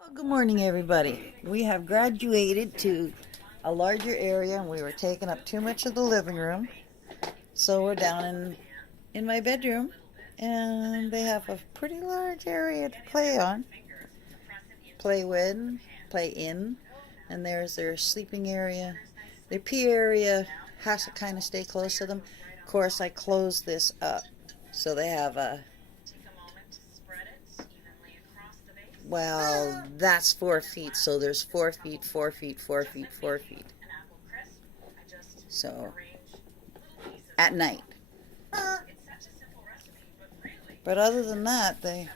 Well, good morning, everybody. We have graduated to a larger area, and we were taking up too much of the living room. So we're down in my bedroom, and they have a pretty large area to play on, play with, play in. And there's their sleeping area. Their pee area has to kind of stay close to them. Of course, I closed this up, so they have a. Well, that's 4 feet, so there's 4 feet, 4 feet, 4 feet, 4 feet. So, at night. But other than that, they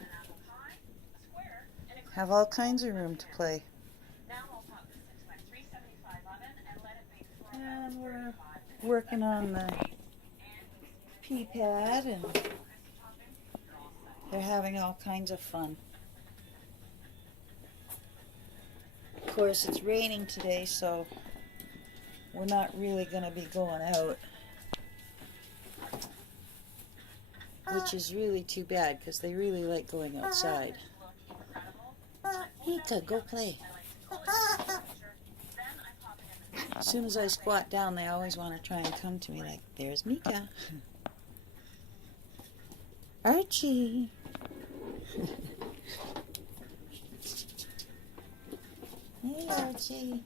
have all kinds of room to play. And we're working on the pee pad, and they're having all kinds of fun. Of course, it's raining today, so we're not really going to be going out, which is really too bad because they really like going outside. Hika, go play. As soon as I squat down, they always want to try and come to me like, there's Mika. Archie. Hey, Archie.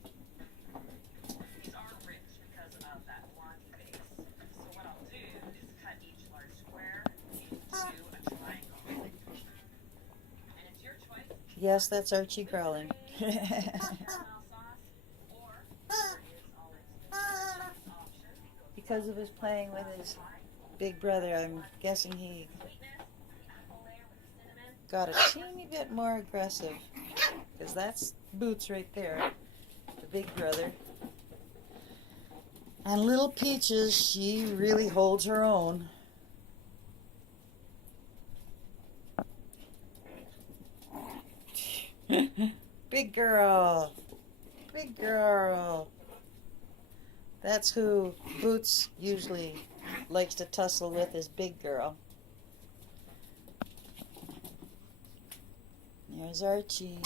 These are rich because of that one base. So what I'll do is cut each large square into a triangle. And it's your choice. Yes, that's Archie growling. Because of his playing with his big brother, I'm guessing he got a teeny bit more aggressive. Because that's Boots right there, the big brother. And little Peaches, she really holds her own. Big girl. Big girl. That's who Boots usually likes to tussle with, is Big Girl. There's Archie.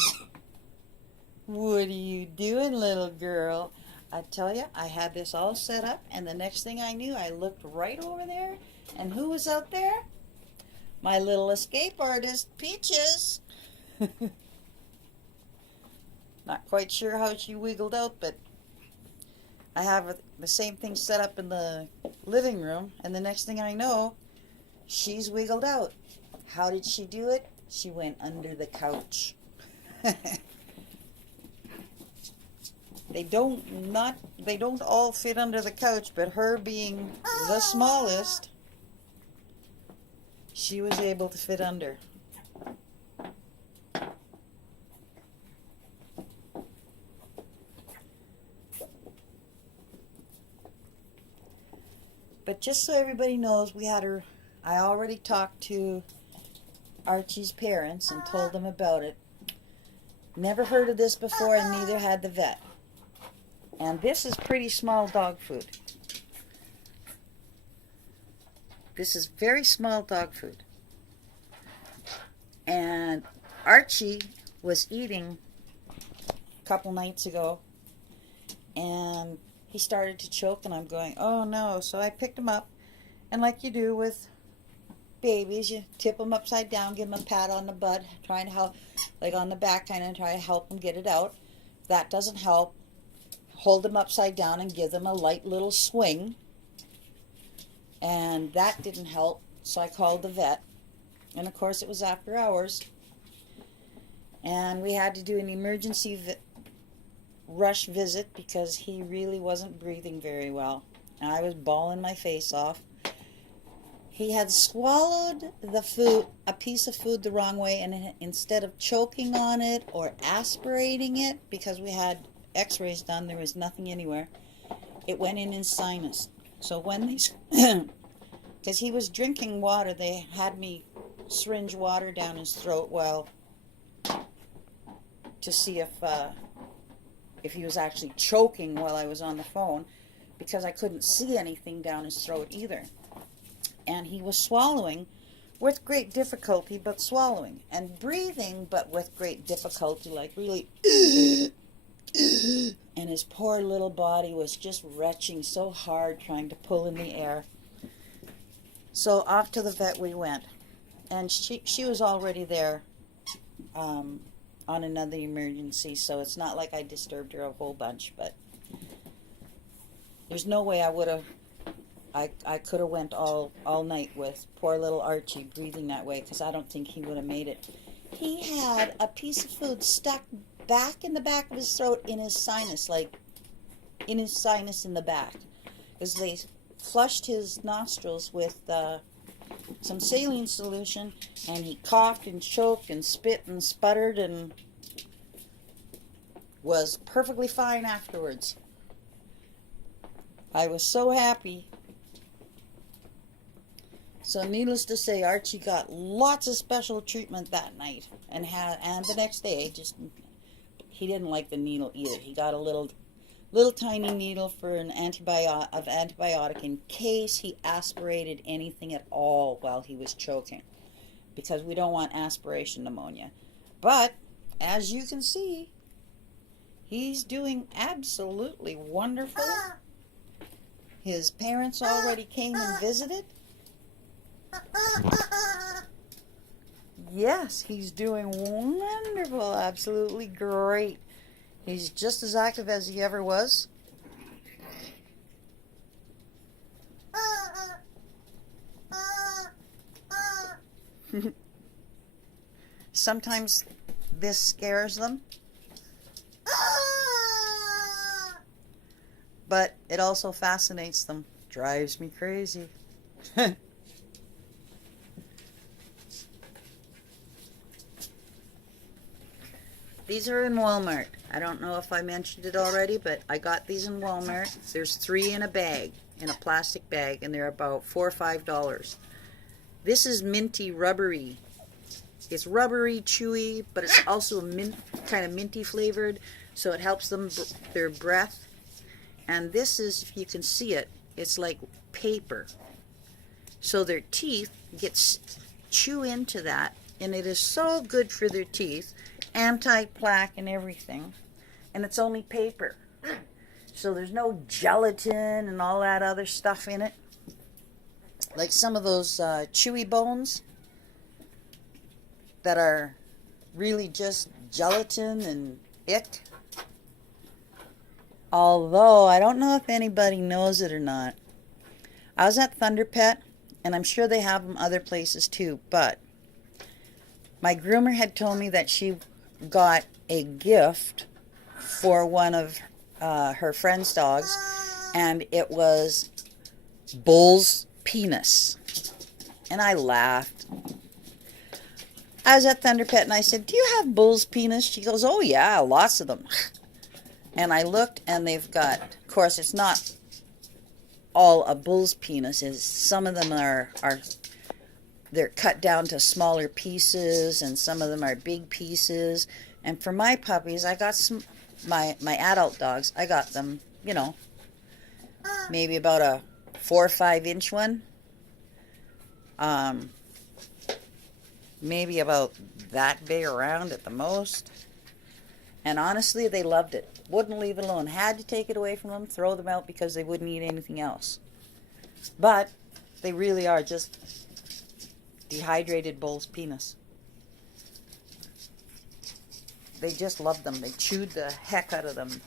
What are you doing, little girl? I tell you, I had this all set up, and the next thing I knew, I looked right over there, and who was out there? My little escape artist, Peaches. Not quite sure how she wiggled out, but I have the same thing set up in the living room, and the next thing I know, she's wiggled out. How did she do it? She went under the couch. They don't all fit under the couch, but her being the smallest, she was able to fit under. But just so everybody knows, I already talked to Archie's parents and told them about it. Never heard of this before, and neither had the vet. And this is pretty small dog food. This is very small dog food. And Archie was eating a couple nights ago, and he started to choke, and I'm going, oh no. So I picked him up, and like you do with babies, you tip them upside down, give them a pat on the butt, trying to help, like on the back, kind of try to help them get it out. If that doesn't help, hold them upside down and give them a light little swing. And that didn't help, so I called the vet. And of course it was after hours. And we had to do an emergency rush visit because he really wasn't breathing very well. And I was bawling my face off. He had swallowed the food, a piece of food, the wrong way, and instead of choking on it or aspirating it, because we had x-rays done, there was nothing anywhere, it went in his sinus. So when these, because he was drinking water, they had me syringe water down his throat to see if he was actually choking while I was on the phone, because I couldn't see anything down his throat either. And he was swallowing with great difficulty, but swallowing. And breathing, but with great difficulty, like really... And his poor little body was just retching so hard trying to pull in the air. So off to the vet we went. And she was already there on another emergency, so it's not like I disturbed her a whole bunch, but there's no way I could have went all night with poor little Archie breathing that way, because I don't think he would have made it. He had a piece of food stuck back in the back of his throat in his sinus, like in his sinus in the back, because they flushed his nostrils with some saline solution, and he coughed and choked and spit and sputtered and was perfectly fine afterwards. I was so happy. So needless to say, Archie got lots of special treatment that night, and the next day, he didn't like the needle either. He got a little tiny needle for an antibiotic in case he aspirated anything at all while he was choking, because we don't want aspiration pneumonia. But as you can see, he's doing absolutely wonderful. His parents already came and visited. Yes, he's doing wonderful, absolutely great. He's just as active as he ever was. Sometimes this scares them, but it also fascinates them. Drives me crazy. These are in Walmart. I don't know if I mentioned it already, but I got these in Walmart. There's 3 in a bag, in a plastic bag, and they're about $4 or $5. This is minty rubbery. It's rubbery, chewy, but it's also kind of minty flavored, so it helps them their breath. And this is, if you can see it, it's like paper. So their teeth chew into that, and it is so good for their teeth. Anti-plaque and everything, and it's only paper, so there's no gelatin and all that other stuff in it, like some of those chewy bones that are really just gelatin and ick. Although I don't know if anybody knows it or not, I was at Thunder Pet, and I'm sure they have them other places too, but my groomer had told me that she got a gift for one of her friend's dogs, and it was bull's penis. And I laughed. I was at Thunder Pet and I said, "Do you have bull's penis?" She goes, "Oh yeah, lots of them." And I looked, and they've got, of course, it's not all a bull's penis. Some of them they're cut down to smaller pieces, and some of them are big pieces. And for my puppies, I got my adult dogs, I got them, maybe about a 4 or 5 inch one. Maybe about that big around at the most. And honestly, they loved it. Wouldn't leave it alone. Had to take it away from them, throw them out because they wouldn't eat anything else. But they really are just dehydrated bull's penis. They just loved them. They chewed the heck out of them.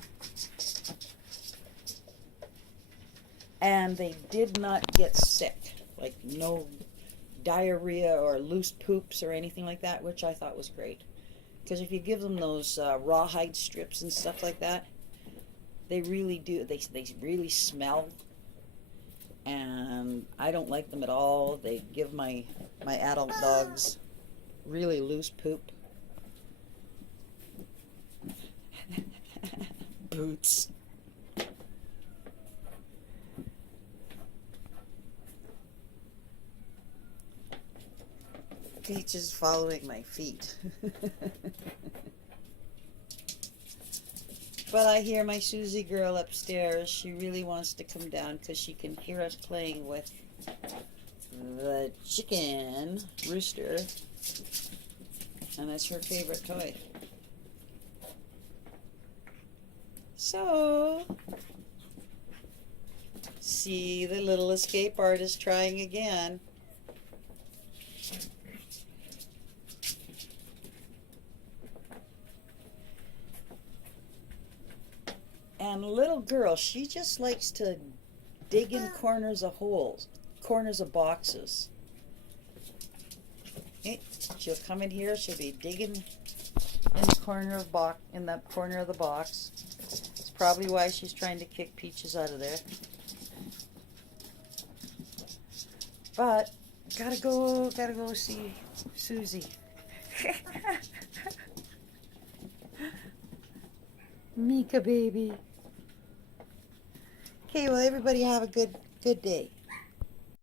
And they did not get sick. Like no diarrhea or loose poops or anything like that, which I thought was great. Because if you give them those rawhide strips and stuff like that, they really do. They really smell. And I don't like them at all. They give my adult dogs really loose poop. Boots. Peach is following my feet. But I hear my Susie girl upstairs. She really wants to come down because she can hear us playing with the chicken rooster, and it's her favorite toy. So, see the little escape artist trying again. And little girl, she just likes to dig in corners of holes, corners of boxes. Okay, she'll come in here, she'll be digging in the corner of the box. It's probably why she's trying to kick Peaches out of there. But gotta go see Susie. Mika baby. Okay, well everybody have a good day.